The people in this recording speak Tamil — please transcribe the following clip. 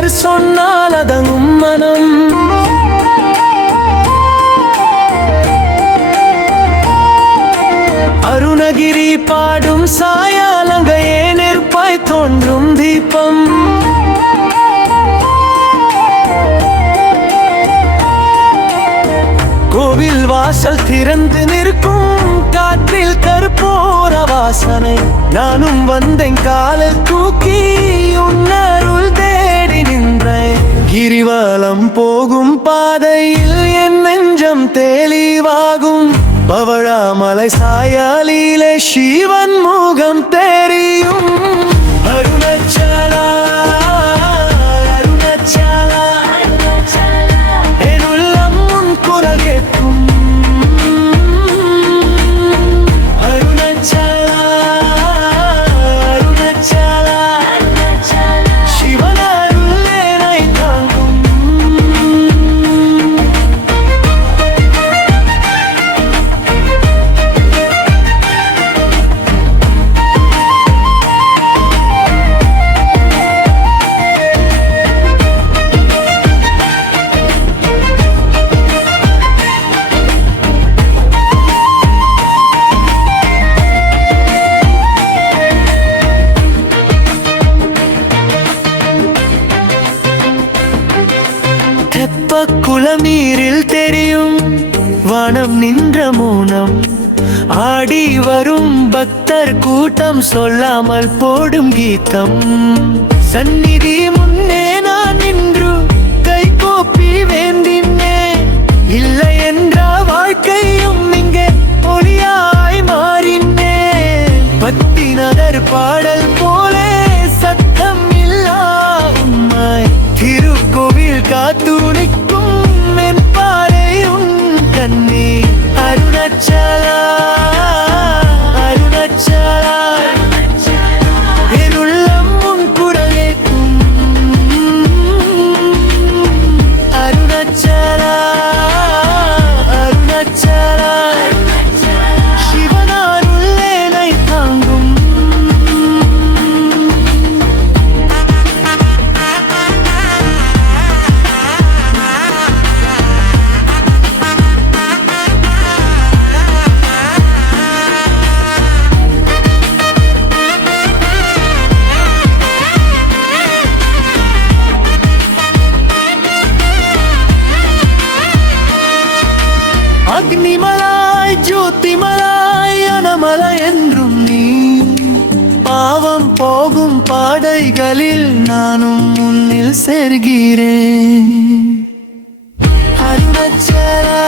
சிலர் சொன்னால் அதங்கும் மனம். அருணகிரி பாடும் சாயாலங்கையே நெருப்பாய் தோன்றும் தீபம். கோவில் வாசல் திறந்து நிற்கும் காற்றில் கற்பூர வாசனை. நானும் வந்தேன் காலில் தூக்கி உன்னருள் தேடி நின்றேன். கிரிவலம் போகும் பாதையில் என் நெஞ்சம் தெளிவாகும். பவழாமலை சாயாலிலே சிவன் முகம் தெரியும். அருணாச்சலா அருணாச்சலா என் உள்ளம் உன் குரல் கேட்கும். அருணாச்சலா அருணாச்சலா சிவன் அருள் என்னை தாங்கும். குளநீரில் தெரியும் வானம் நின்ற மௌனம். ஆடி வரும் பக்தர் கூட்டம் சொல்லாமல் போடும் கீதம். சந்நிதி முன்னே நான் நின்று கை கோப்பி வேண்டினேன். இல்லை என்ற வாழ்க்கையும் இங்கே ஒளியாய் மாறினேன். பத்தினதர் பாடல் போலே சத்தம் இல்லா உண்மை. திருக்கோவில் காத்து நிற்கும் என் பாறை உன் கண்ணி. அருணாச்சலா அருணாச்சலா என் உள்ளம் உன் குரல் கேட்கும். அருணாச்சலா அருணாச்சலா சிவன் அருள் என்னை தாங்கும். அக்னிமலாய் ஜோதிமலாய் அனமலை என்றும் நீ. பாவம் போகும் பாடைகளில் நானும் முன்னில் சேர்கிறேன். அருணாச்சலா